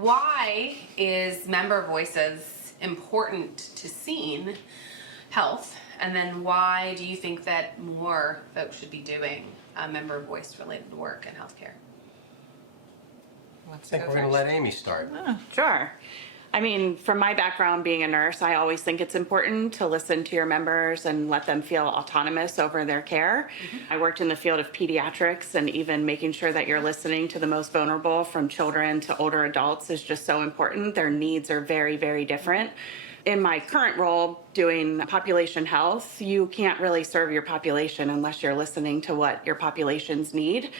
why is member voices important to seen health? And then why do you think that more folks should be doing member voice related work in healthcare? I think we're going to let Amy start. Sure. I mean, from my background being a nurse, I always think it's important to listen to your members and let them feel autonomous over their care. I worked in the field of pediatrics, and even making sure that you're listening to the most vulnerable, from children to older adults, is just so important. Their needs are very, very different. In my current role doing population health, you can't really serve your population unless you're listening to what your populations need.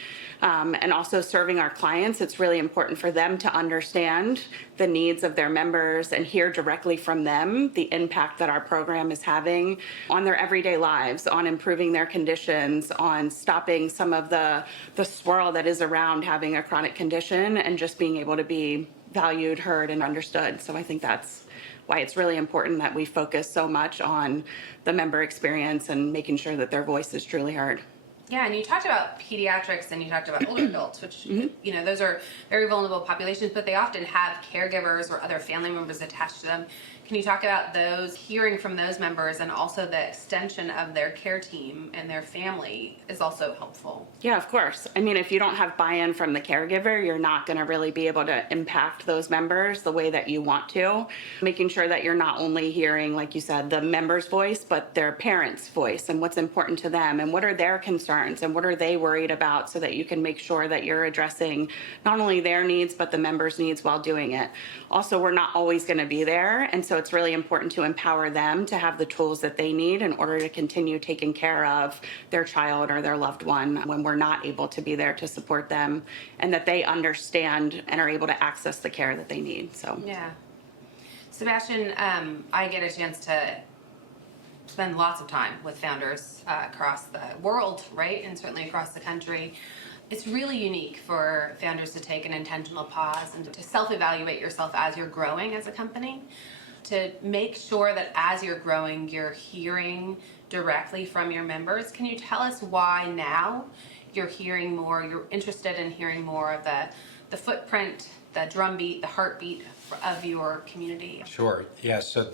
And also serving our clients, it's really important for them to understand the needs of their members and hear directly from them the impact that our program is having on their everyday lives, on improving their conditions, on stopping some of the swirl that is around having a chronic condition, and just being able to be valued, heard, and understood. So I think that's why it's really important that we focus so much on the member experience and making sure that their voice is truly heard. Yeah, and you talked about pediatrics and you talked about older adults, which, you know, those are very vulnerable populations, but they often have caregivers or other family members attached to them. Can you talk about those, hearing from those members, and also the extension of their care team and their family is also helpful? Yeah, of course. I mean, if you don't have buy-in from the caregiver, you're not going to really be able to impact those members the way that you want to. Making sure that you're not only hearing, like you said, the member's voice, but their parents' voice and what's important to them and what are their concerns and what are they worried about, so that you can make sure that you're addressing not only their needs, but the members' needs while doing it. Also, we're not always going to be there, and so it's really important to empower them to have the tools that they need in order to continue taking care of their child or their loved one when we're not able to be there to support them, and that they understand and are able to access the care that they need. So yeah. Sebastian, I get a chance to spend lots of time with founders across the world, right? And certainly across the country. It's really unique for founders to take an intentional pause and to self-evaluate yourself as you're growing as a company, to make sure that as you're growing, you're hearing directly from your members. Can you tell us why now you're hearing more, you're interested in hearing more of the footprint, the drumbeat, the heartbeat of your community? Sure. Yeah. So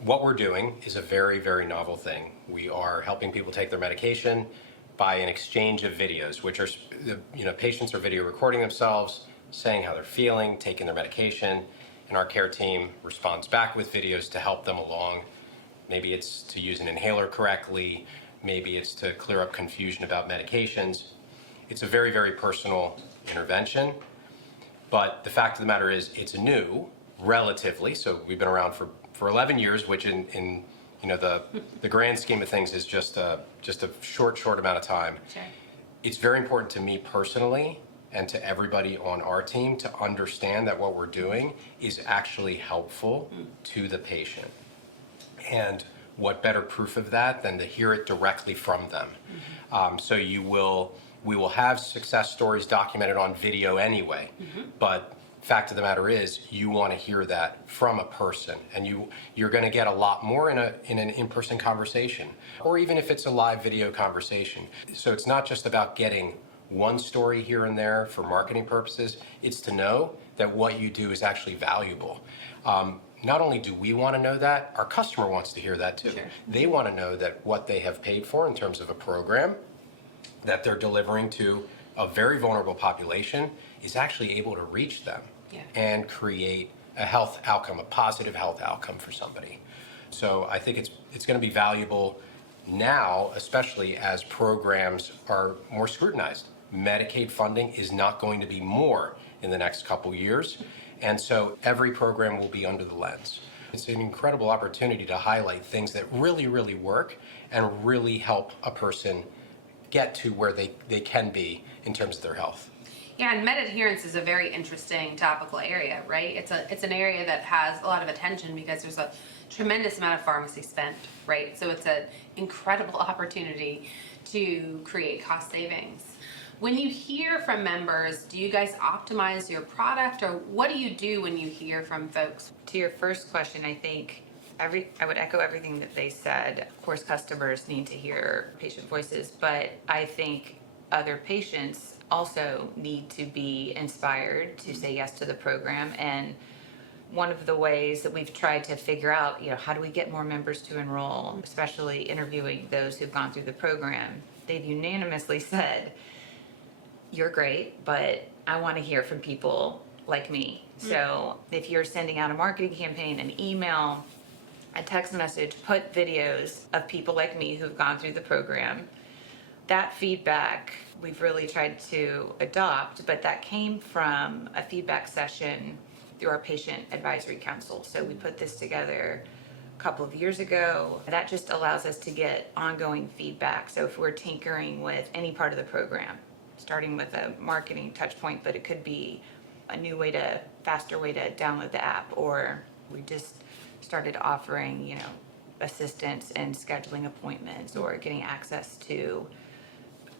what we're doing is a very, very novel thing. We are helping people take their medication by an exchange of videos, which are, patients are video recording themselves, saying how they're feeling, taking their medication, and our care team responds back with videos to help them along. Maybe it's to use an inhaler correctly, maybe it's to clear up confusion about medications. It's a very, very personal intervention, but the fact of the matter is it's new, relatively, so we've been around for 11 years, which in the grand scheme of things is just a short amount of time. Sure. It's very important to me personally and to everybody on our team to understand that what we're doing is actually helpful to the patient. And what better proof of that than to hear it directly from them? So we will have success stories documented on video anyway, but fact of the matter is, you want to hear that from a person, and you're going to get a lot more in an in-person conversation, or even if it's a live video conversation. So it's not just about getting one story here and there for marketing purposes. It's to know that what you do is actually valuable. Not only do we want to know that, our customer wants to hear that too. Sure. They want to know that what they have paid for in terms of a program that they're delivering to a very vulnerable population is actually able to reach them. Yeah. And create a health outcome, a positive health outcome for somebody. So I think it's going to be valuable now, especially as programs are more scrutinized. Medicaid funding is not going to be more in the next couple years, and so every program will be under the lens. It's an incredible opportunity to highlight things that really, really work and really help a person get to where they can be in terms of their health. Yeah, and med adherence is a very interesting topical area, right? It's an area that has a lot of attention because there's a tremendous amount of pharmacy spent, right? So it's an incredible opportunity to create cost savings. When you hear from members, do you guys optimize your product, or what do you do when you hear from folks? To your first question, I think I would echo everything that they said. Of course, customers need to hear patient voices, but I think other patients also need to be inspired to say yes to the program. And one of the ways that we've tried to figure out, how do we get more members to enroll, especially interviewing those who've gone through the program, they've unanimously said, you're great, but I want to hear from people like me. So if you're sending out a marketing campaign, an email, a text message, put videos of people like me who've gone through the program. That feedback we've really tried to adopt, but that came from a feedback session through our patient advisory council. So we put this together a couple of years ago. That just allows us to get ongoing feedback. So if we're tinkering with any part of the program, starting with a marketing touch point, but it could be a new faster way to download the app, or we just started offering, assistance in scheduling appointments or getting access to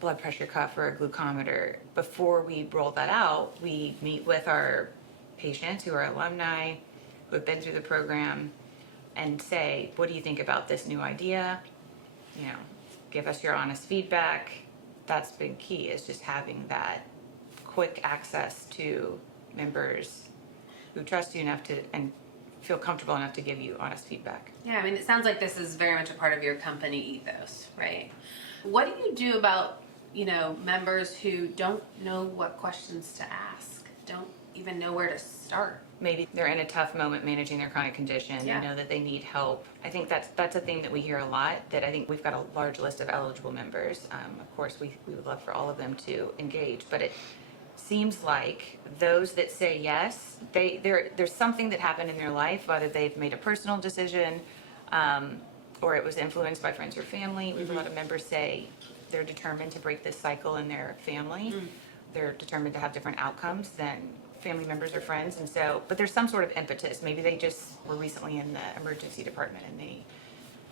blood pressure cuff or a glucometer. Before we roll that out, we meet with our patients who are alumni, who have been through the program, and say, what do you think about this new idea? Give us your honest feedback. That's been key, is just having that quick access to members who trust you enough to and feel comfortable enough to give you honest feedback. Yeah, I mean, it sounds like this is very much a part of your company ethos, right? What do you do about, members who don't know what questions to ask, don't even know where to start? Maybe they're in a tough moment managing their chronic condition. Yeah. They know that they need help. I think that's a theme that we hear a lot, that I think we've got a large list of eligible members. Of course, we would love for all of them to engage, but it seems like those that say yes, there's something that happened in their life, whether they've made a personal decision or it was influenced by friends or family. We've had a lot of members say they're determined to break this cycle in their family. They're determined to have different outcomes than family members or friends. And so, but there's some sort of impetus. Maybe they just were recently in the emergency department and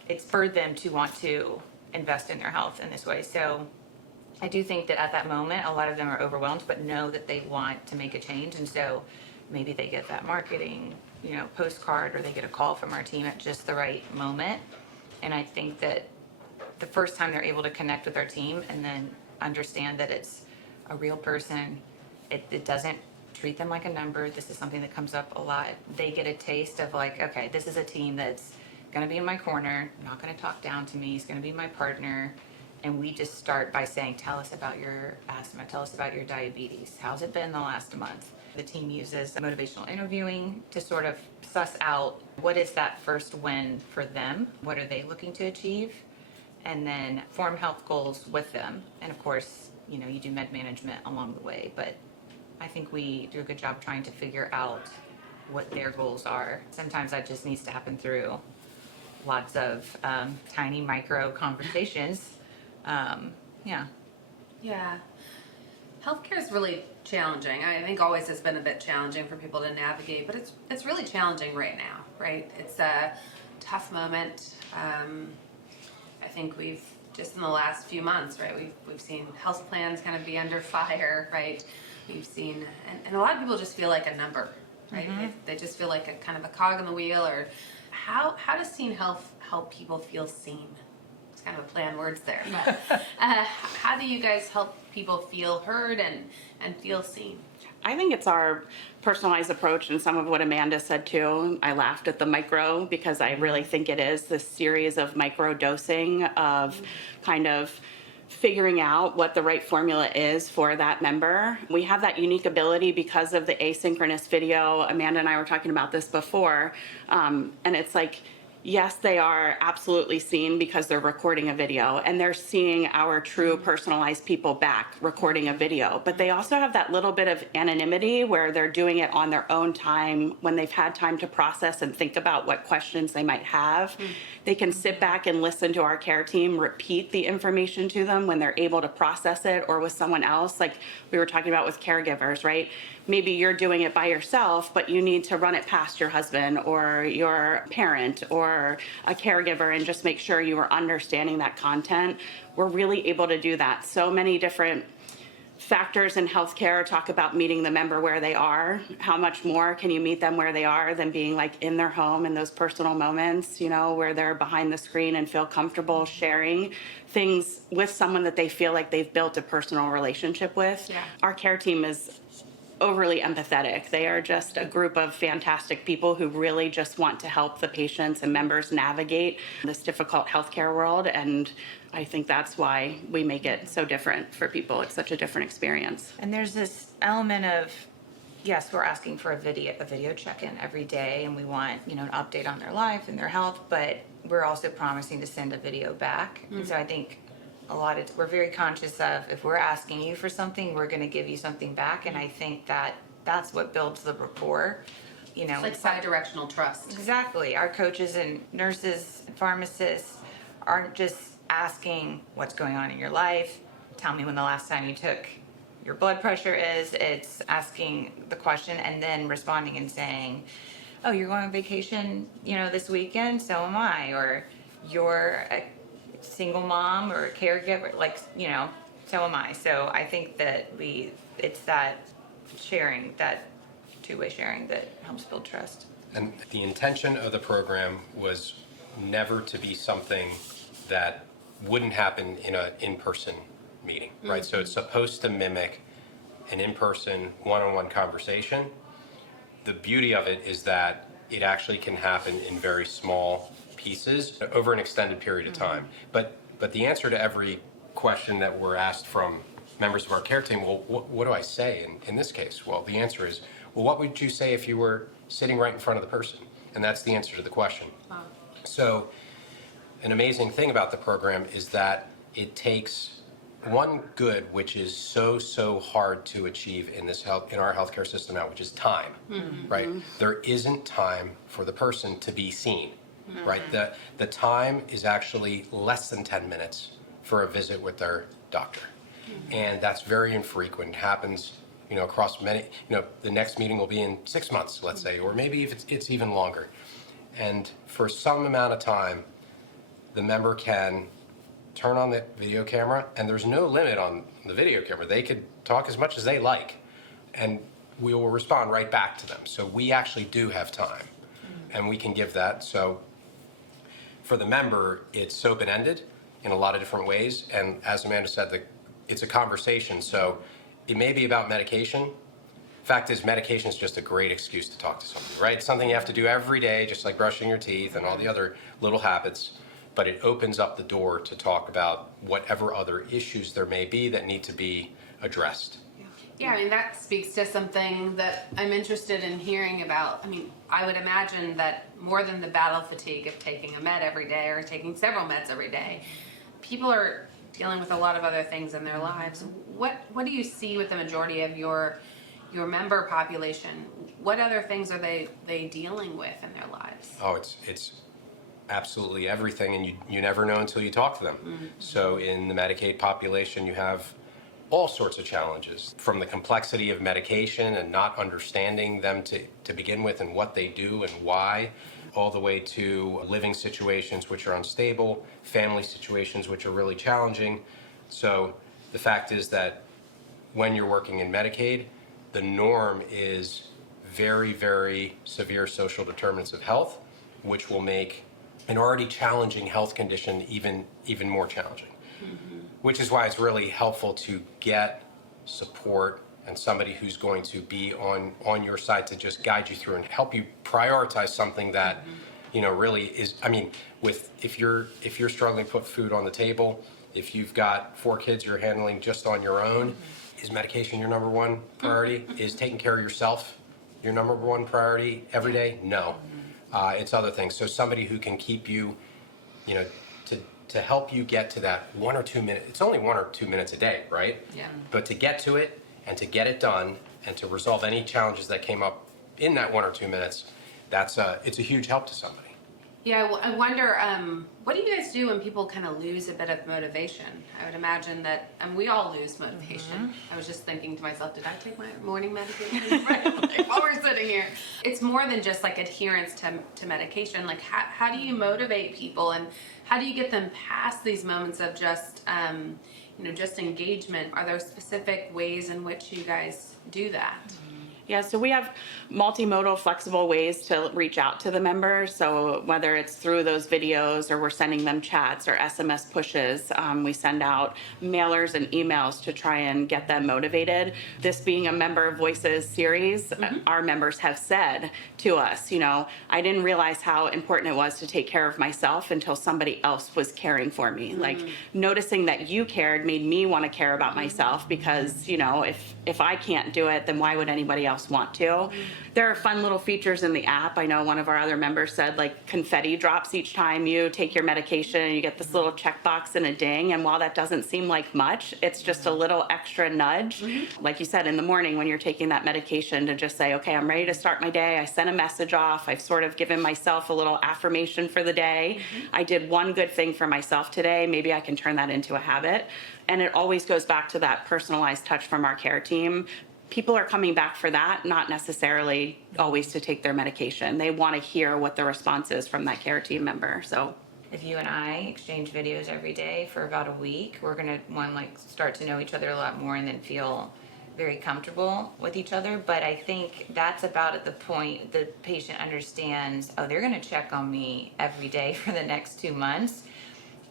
it spurred them to want to invest in their health in this way. So I do think that at that moment, a lot of them are overwhelmed, but know that they want to make a change. And so maybe they get that marketing, postcard, or they get a call from our team at just the right moment. And I think that the first time they're able to connect with our team and then understand that it's a real person, it doesn't treat them like a number. This is something that comes up a lot. They get a taste of like, okay, this is a team that's going to be in my corner, not going to talk down to me. He's going to be my partner. And we just start by saying, tell us about your asthma, tell us about your diabetes. How's it been the last month? The team uses motivational interviewing to sort of suss out what is that first win for them? What are they looking to achieve? And then form health goals with them. And of course, you do med management along the way, but I think we do a good job trying to figure out what their goals are. Sometimes that just needs to happen through lots of tiny micro conversations. Yeah. Healthcare is really challenging. I think always has been a bit challenging for people to navigate, but it's really challenging right now, right? It's a tough moment. I think we've just in the last few months, right? We've seen health plans kind of be under fire, right? We've seen, and a lot of people just feel like a number, right? They just feel like a kind of a cog in the wheel. Or how does Seen Health help people feel seen? It's kind of a play on words there, but how do you guys help people feel heard and feel seen? I think it's our personalized approach, and some of what Amanda said too. I laughed at the micro because I really think it is this series of micro dosing of kind of figuring out what the right formula is for that member. We have that unique ability because of the asynchronous video. Amanda and I were talking about this before, and it's like, yes, they are absolutely seen because they're recording a video and they're seeing our true personalized people back recording a video. But they also have that little bit of anonymity where they're doing it on their own time when they've had time to process and think about what questions they might have. They can sit back and listen to our care team repeat the information to them when they're able to process it, or with someone else, like we were talking about with caregivers, right? Maybe you're doing it by yourself, but you need to run it past your husband or your parent or a caregiver and just make sure you are understanding that content. We're really able to do that. So many different factors in healthcare talk about meeting the member where they are. How much more can you meet them where they are than being like in their home in those personal moments, you know, where they're behind the screen and feel comfortable sharing things with someone that they feel like they've built a personal relationship with. Yeah. Our care team is overly empathetic. They are just a group of fantastic people who really just want to help the patients and members navigate this difficult healthcare world. And I think that's why we make it so different for people. It's such a different experience. And there's this element of, yes, we're asking for a video check-in every day, and we want, you know, an update on their life and their health, but we're also promising to send a video back. And so I think we're very conscious of, if we're asking you for something, we're going to give you something back. And I think that that's what builds the rapport. You know, It's like bi-directional trust. exactly. Our coaches and nurses and pharmacists aren't just asking what's going on in your life. Tell me when the last time you took your blood pressure is. It's asking the question and then responding and saying, oh, you're going on vacation, you know, this weekend, so am I. Or you're a single mom or a caregiver, like, you know, so am I. So I think that it's that sharing, that two-way sharing that helps build trust. And the intention of the program was never to be something that wouldn't happen in an in-person meeting, right? So it's supposed to mimic an in-person, one-on-one conversation. The beauty of it is that it actually can happen in very small pieces over an extended period of time. But the answer to every question that we're asked from members of our care team, well, what do I say in this case? Well, the answer is, well, what would you say if you were sitting right in front of the person? And that's the answer to the question. Wow. So an amazing thing about the program is that it takes one good, which is so hard to achieve in our healthcare system now, which is time, right? There isn't time for the person to be seen, right? The time is actually less than 10 minutes for a visit with their doctor. And that's very infrequent. It happens, you know, across many, you know, the next meeting will be in 6 months, let's say, or maybe if it's even longer. And for some amount of time, the member can turn on the video camera, and there's no limit on the video camera. They could talk as much as they like, and we will respond right back to them. So we actually do have time, and we can give that. So for the member, it's open-ended in a lot of different ways, and as Amanda said, it's a conversation. So it may be about medication. Fact is, medication is just a great excuse to talk to somebody, right? It's something you have to do every day, just like brushing your teeth and all the other little habits. But it opens up the door to talk about whatever other issues there may be that need to be addressed. Yeah, I mean, that speaks to something that I'm interested in hearing about. I mean, I would imagine that more than the battle fatigue of taking a med every day or taking several meds every day, people are dealing with a lot of other things in their lives. What do you see with the majority of your member population? What other things are they dealing with in their lives? Oh, it's absolutely everything, and you never know until you talk to them. So in the Medicaid population, you have all sorts of challenges, from the complexity of medication and not understanding them to begin with and what they do and why, all the way to living situations which are unstable, family situations which are really challenging. So the fact is that when you're working in Medicaid, the norm is very, very severe social determinants of health, which will make an already challenging health condition even more challenging. Which is why it's really helpful to get support and somebody who's going to be on your side to just guide you through and help you prioritize something that you know really is. I mean, if you're struggling to put food on the table, if you've got 4 kids you're handling just on your own, is medication your number one priority? Is taking care of yourself your number one priority every day? No. It's other things. So somebody who can keep you, you know, to help you get to that 1 or 2 minutes. It's only 1 or 2 minutes a day, right? Yeah. But to get to it and to get it done and to resolve any challenges that came up in that 1 or 2 minutes, it's a huge help to somebody. Yeah, I wonder, what do you guys do when people kind of lose a bit of motivation? I would imagine that, we all lose motivation. I was just thinking to myself, did I take my morning medication? Right, like, while we're sitting here. It's more than just like adherence to medication. Like, how do you motivate people, and how do you get them past these moments of just, just engagement, are there specific ways in which you guys do that? Yeah, so we have multimodal, flexible ways to reach out to the members. So whether it's through those videos or we're sending them chats or SMS pushes, we send out mailers and emails to try and get them motivated. This being a Member Voices series, our members have said to us, I didn't realize how important it was to take care of myself until somebody else was caring for me. Like noticing that you cared made me want to care about myself because, if I can't do it, then why would anybody else want to? There are fun little features in the app. I know one of our other members said like confetti drops each time you take your medication and you get this little checkbox and a ding. And while that doesn't seem like much, it's just a little extra nudge. Like you said, in the morning when you're taking that medication to just say, okay, I'm ready to start my day. I sent a message off. I've sort of given myself a little affirmation for the day. I did one good thing for myself today. Maybe I can turn that into a habit. And it always goes back to that personalized touch from our care team. People are coming back for that, not necessarily always to take their medication. They want to hear what the response is from that care team member. So If you and I exchange videos every day for about a week, we're gonna start to know each other a lot more and then feel very comfortable with each other. But I think that's about at the point the patient understands, oh, they're gonna check on me every day for the next 2 months.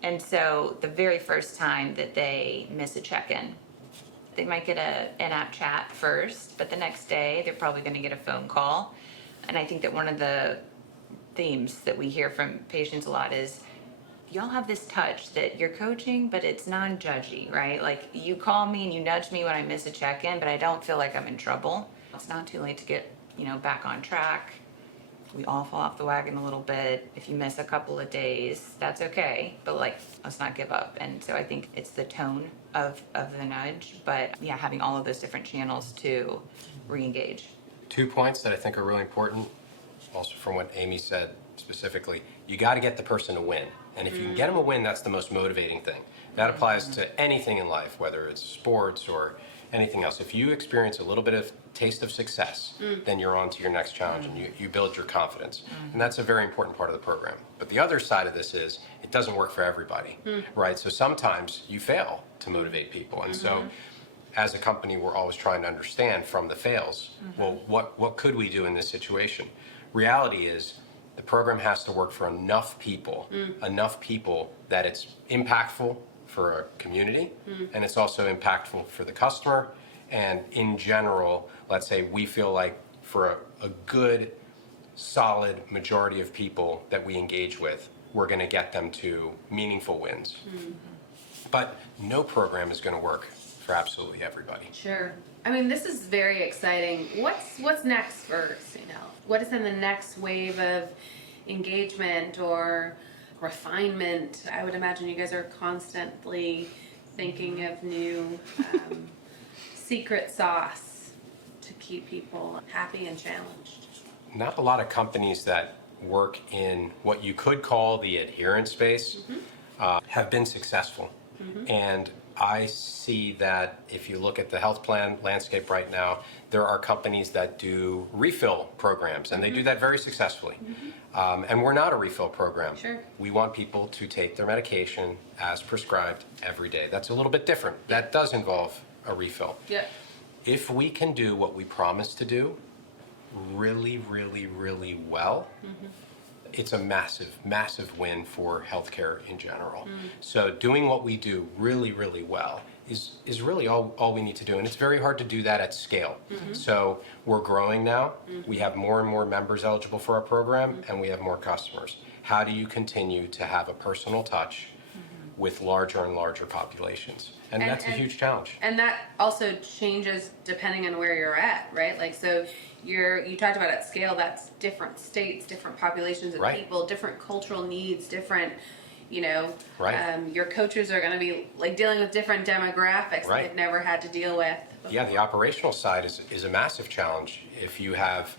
And so the very first time that they miss a check-in, they might get an in-app chat first, but the next day they're probably going to get a phone call. And I think that one of the themes that we hear from patients a lot is, y'all have this touch that you're coaching, but it's non-judgy, right? Like you call me and you nudge me when I miss a check-in, but I don't feel like I'm in trouble. It's not too late to get, back on track. We all fall off the wagon a little bit. If you miss a couple of days, that's okay. But let's not give up. And so I think it's the tone of the nudge, but yeah, having all of those different channels to re-engage. 2 points that I think are really important, also from what Amy said specifically. You got to get the person a win. And if you can get them a win, that's the most motivating thing. That applies to anything in life, whether it's sports or anything else. If you experience a little bit of taste of success, then you're on to your next challenge and you build your confidence. And that's a very important part of the program. But the other side of this is it doesn't work for everybody, right? So sometimes you fail to motivate people. And so as a company, we're always trying to understand from the fails, well, what could we do in this situation? Reality is the program has to work for enough people that it's impactful for a community, and it's also impactful for the customer. And in general, let's say we feel like for a good, solid majority of people that we engage with, we're going to get them to meaningful wins. But no program is going to work for absolutely everybody. Sure. I mean, this is very exciting. What's next for St. Health? What is in the next wave of engagement or refinement? I would imagine you guys are constantly thinking of new secret sauce to keep people happy and challenged. Not a lot of companies that work in what you could call the adherence space have been successful. And I see that if you look at the health plan landscape right now, there are companies that do refill programs, and they do that very successfully. And we're not a refill program. Sure. We want people to take their medication as prescribed every day. That's a little bit different. That does involve a refill. Yep. If we can do what we promise to do really, really, really well, it's a massive, massive win for healthcare in general. So doing what we do really, really well is really all we need to do. And it's very hard to do that at scale. So we're growing now. We have more and more members eligible for our program, and we have more customers. How do you continue to have a personal touch with larger and larger populations? And that's a huge challenge. And that also changes depending on where you're at, right? Like, so you talked about at scale, that's different states, different populations of people, different cultural needs, different, your coaches are going to be like dealing with different demographics that they've never had to deal with before. Yeah, the operational side is a massive challenge. If you have,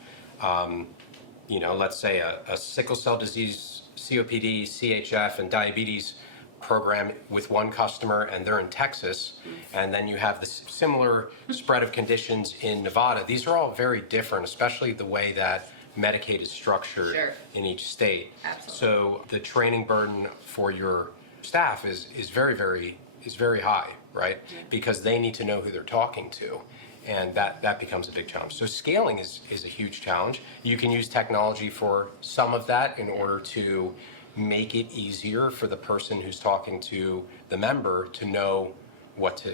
let's say a sickle cell disease, COPD, CHF, and diabetes program with one customer, and they're in Texas, and then you have this similar spread of conditions in Nevada. These are all very different, especially the way that Medicaid is structured in each state. Absolutely. So the training burden for your staff is very, very is very high, right? Because they need to know who they're talking to. And that becomes a big challenge. So scaling is a huge challenge. You can use technology for some of that in order to make it easier for the person who's talking to the member to know what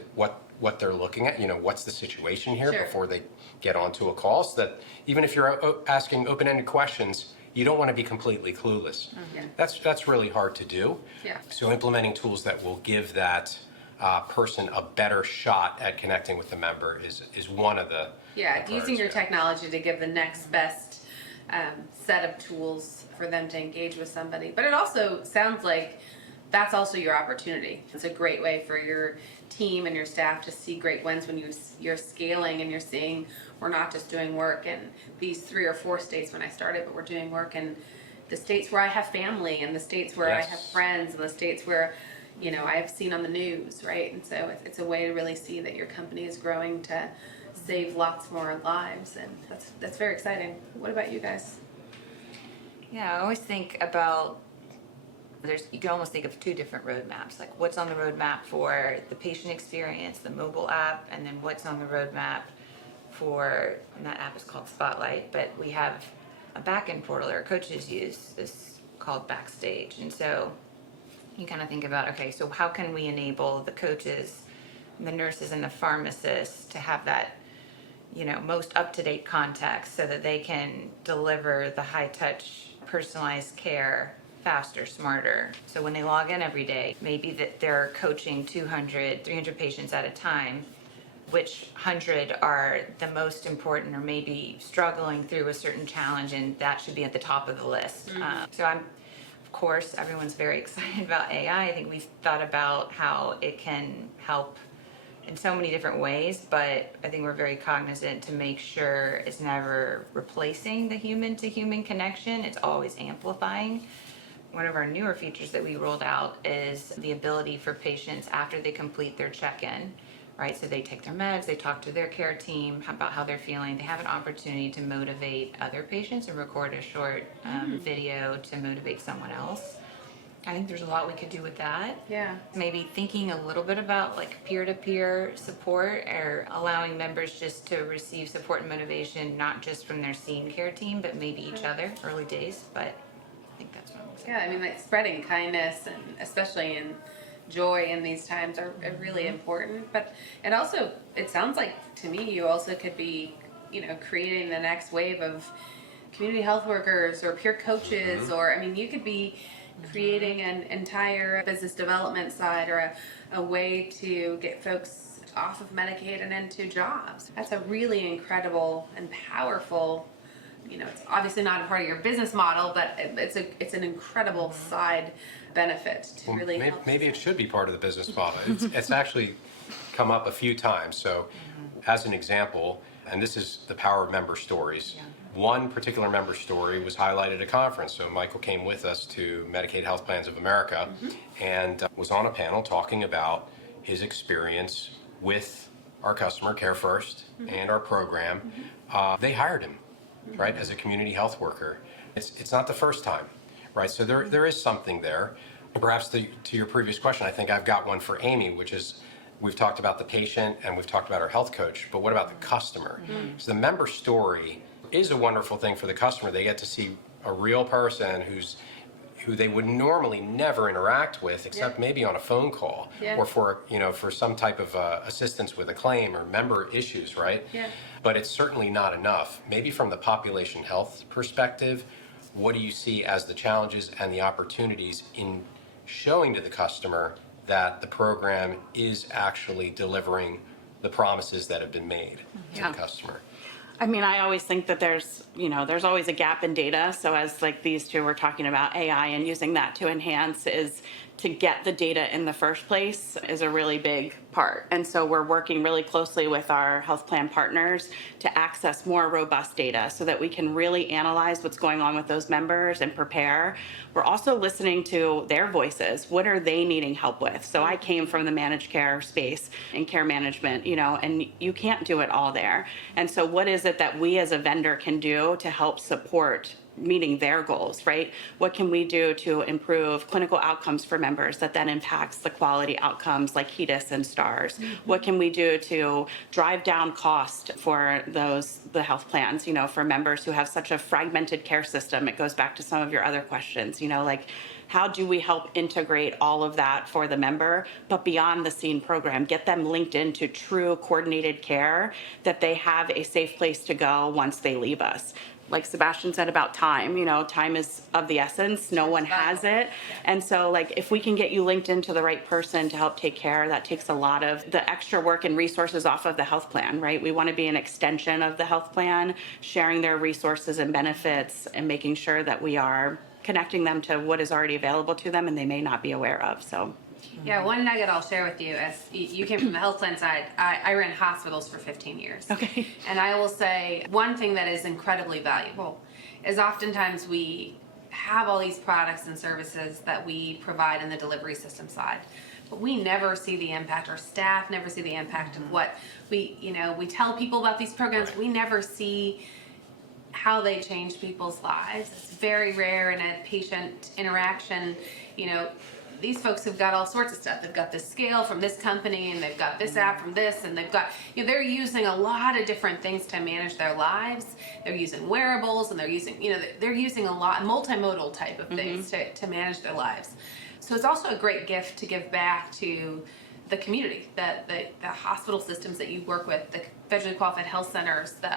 they're looking at, what's the situation here Sure. before they get onto a call, so that even if you're asking open-ended questions, you don't want to be completely clueless. Yeah. That's really hard to do. Yeah. So implementing tools that will give that person a better shot at connecting with the member is one of the Using your priorities. technology to give the next best set of tools for them to engage with somebody. But it also sounds like that's also your opportunity. It's a great way for your team and your staff to see great wins when you're scaling and you're seeing we're not just doing work in these 3 or 4 states when I started, but we're doing work in the states where I have family and the states where I Yes. have friends and the states where I've seen on the news, right? And so it's a way to really see that your company is growing to save lots more lives, and that's very exciting. What about you guys? Yeah, I always think about you can almost think of 2 different roadmaps, like what's on the roadmap for the patient experience, the mobile app, and then what's on the roadmap and that app is called Spotlight, but we have a back-end portal that our coaches use is called Backstage. And so you kind of think about, okay, so how can we enable the coaches, the nurses, and the pharmacists to have that, most up-to-date context so that they can deliver the high-touch, personalized care faster, smarter. So when they log in every day, maybe that they're coaching 200, 300 patients at a time, which 100 are the most important or maybe struggling through a certain challenge, and that should be at the top of the list. Of course, everyone's very excited about AI. I think we've thought about how it can help in so many different ways, but I think we're very cognizant to make sure it's never replacing the human-to-human connection. It's always amplifying. One of our newer features that we rolled out is the ability for patients after they complete their check-in, right? So they take their meds, they talk to their care team about how they're feeling. They have an opportunity to motivate other patients and record a short video to motivate someone else. I think there's a lot we could do with that. Yeah. Maybe thinking a little bit about like peer-to-peer support or allowing members just to receive support and motivation, not just from their scene care team, but maybe each other, early days, but I think that's what I'm saying. Yeah, I mean, like spreading kindness and especially in joy in these times are really important. But it sounds like to me you also could be, creating the next wave of community health workers or peer coaches, or I mean, you could be creating an entire business development side or a way to get folks off of Medicaid and into jobs. That's a really incredible and powerful. It's obviously not a part of your business model, but it's an incredible side benefit to really help. Maybe it should be part of the business model. It's actually come up a few times. So as an example, and this is the power of member stories. Yeah. One particular member story was highlighted at a conference. So Michael came with us to Medicaid Health Plans of America and was on a panel talking about his experience with our customer, Care First, and our program. They hired him, right, as a community health worker. It's not the first time, right? So there is something there. Perhaps to your previous question, I think I've got one for Amy, which is we've talked about the patient and we've talked about our health coach, but what about the customer? So the member story is a wonderful thing for the customer. They get to see a real person who they would normally never interact with except maybe on a phone call or for some type of assistance with a claim or member issues, right? Yeah. But it's certainly not enough. Maybe from the population health perspective, what do you see as the challenges and the opportunities in showing to the customer that the program is actually delivering the promises that have been made to the customer? I mean, I always think that there's always a gap in data. So as like these two were talking about AI and using that to enhance is to get the data in the first place is a really big part. And so we're working really closely with our health plan partners to access more robust data so that we can really analyze what's going on with those members and prepare. We're also listening to their voices. What are they needing help with? So I came from the managed care space and care management, and you can't do it all there. And so what is it that we as a vendor can do to help support meeting their goals, right? What can we do to improve clinical outcomes for members that then impacts the quality outcomes like HEDIS and STARS? What can we do to drive down cost for the health plans, for members who have such a fragmented care system? It goes back to some of your other questions, like how do we help integrate all of that for the member, but beyond the scene program, get them linked into true coordinated care that they have a safe place to go once they leave us. Like Sebastian said about time, time is of the essence. No one has it. And so like if we can get you linked into the right person to help take care, that takes a lot of the extra work and resources off of the health plan, right? We want to be an extension of the health plan, sharing their resources and benefits and making sure that we are connecting them to what is already available to them and they may not be aware of. So Yeah, one nugget I'll share with you, as you came from the health plan side, I ran hospitals for 15 years. Okay. And I will say one thing that is incredibly valuable is oftentimes we have all these products and services that we provide in the delivery system side, but we never see the impact. Our staff never see the impact of what we tell people about these programs. We never see how they change people's lives. It's very rare in a patient interaction. These folks have got all sorts of stuff. They've got this scale from this company, and they've got this app from this, and they've got, they're using a lot of different things to manage their lives. They're using wearables, and they're using, they're using a lot, multimodal type of things to manage their lives. So it's also a great gift to give back to the community, the hospital systems that you work with, the federally qualified health centers, the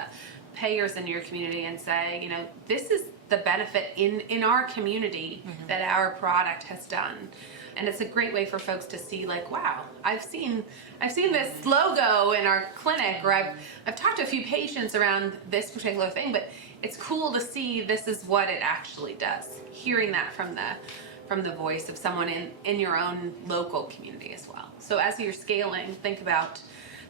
payers in your community, and say, this is the benefit in our community that our product has done. And it's a great way for folks to see, like, wow, I've seen this logo in our clinic, or I've talked to a few patients around this particular thing, but it's cool to see this is what it actually does. Hearing that from the voice of someone in your own local community as well. So as you're scaling, think about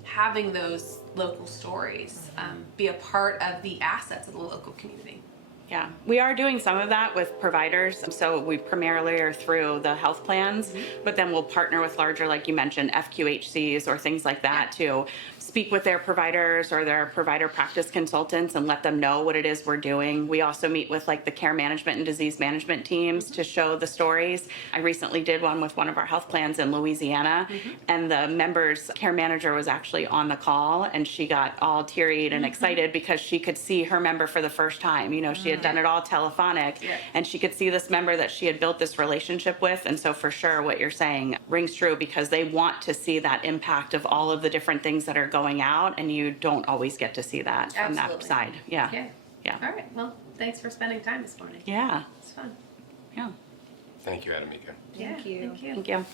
having those local stories be a part of the assets of the local community. Yeah, we are doing some of that with providers. So we primarily are through the health plans, but then we'll partner with larger, like you mentioned, FQHCs or things like that to speak with their providers or their provider practice consultants and let them know what it is we're doing. We also meet with like the care management and disease management teams to show the stories. I recently did one with one of our health plans in Louisiana, and the member's care manager was actually on the call, and she got all teary-eyed and excited because she could see her member for the first time. She had done it all telephonic, and she could see this member that she had built this relationship with. And so for sure what you're saying rings true, because they want to see that impact of all of the different things that are going out, and you don't always get to see that from that side. Yeah. All right, well, thanks for spending time this morning. Yeah. It's fun. Yeah. Thank you, Adimika. Thank you. Thank you.